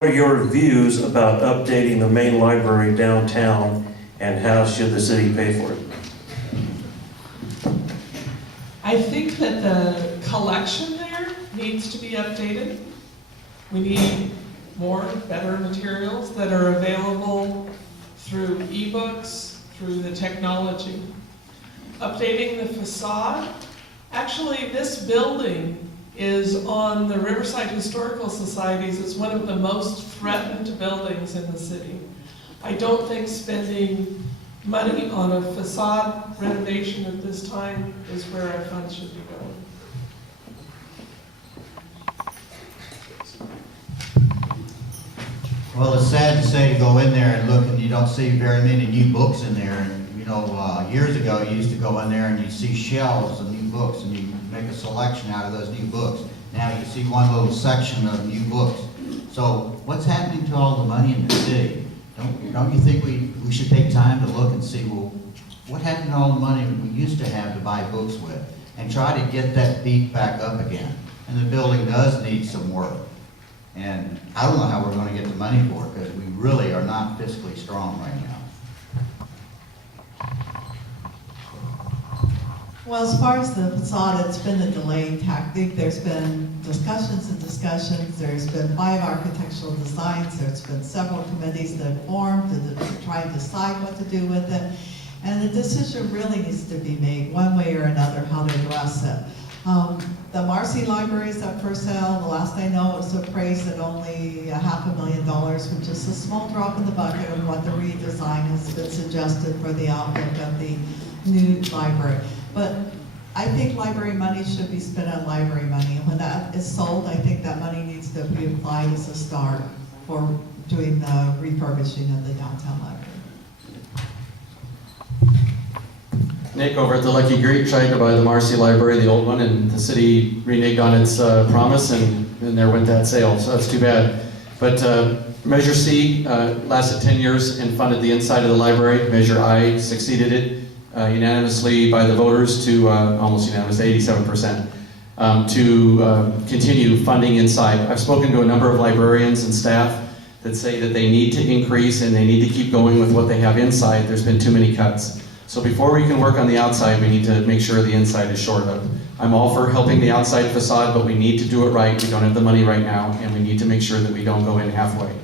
What are your views about updating the main library downtown, and how should the city pay for it? I think that the collection there needs to be updated. We need more, better materials that are available through ebooks, through the technology. Updating the facade. Actually, this building is on the Riverside Historical Societies. It's one of the most threatened buildings in the city. I don't think spending money on a facade renovation at this time is where our funds should be going. Well, it's sad to say you go in there and look and you don't see very many new books in there. And years ago you used to go in there and you see shelves of new books and you make a selection out of those new books. Now you see one little section of new books. So what's happening to all the money in the city? Don't you think we should take time to look and see, well, what happened to all the money we used to have to buy books with, and try to get that beat back up again? And the building does need some work. And I don't know how we're going to get the money for it, because we really are not fiscally strong right now. Well, as far as the facade, it's been a delaying tactic. There's been discussions and discussions. There's been 5 architectural designs. There's been several committees that have formed to try and decide what to do with it. And the decision really needs to be made one way or another how to address it. The Marcy Library is up for sale. The last I know, it was appraised at only $500,000, which is a small drop in the bucket of what the redesign has been suggested for the outlook of the new library. But I think library money should be spent on library money. And when that is sold, I think that money needs to be applied as a start for doing the refurbishing of the downtown library. Nick over at the Lucky Greek tried to buy the Marcy Library, the old one, and the city reneged on its promise, and there went that sale, so that's too bad. But Measure C lasted 10 years and funded the inside of the library. Measure I succeeded it unanimously by the voters to almost unanimous, 87%, to continue funding inside. I've spoken to a number of librarians and staff that say that they need to increase and they need to keep going with what they have inside. There's been too many cuts. So before we can work on the outside, we need to make sure the inside is shored up. I'm all for helping the outside facade, but we need to do it right. We don't have the money right now, and we need to make sure that we don't go in halfway.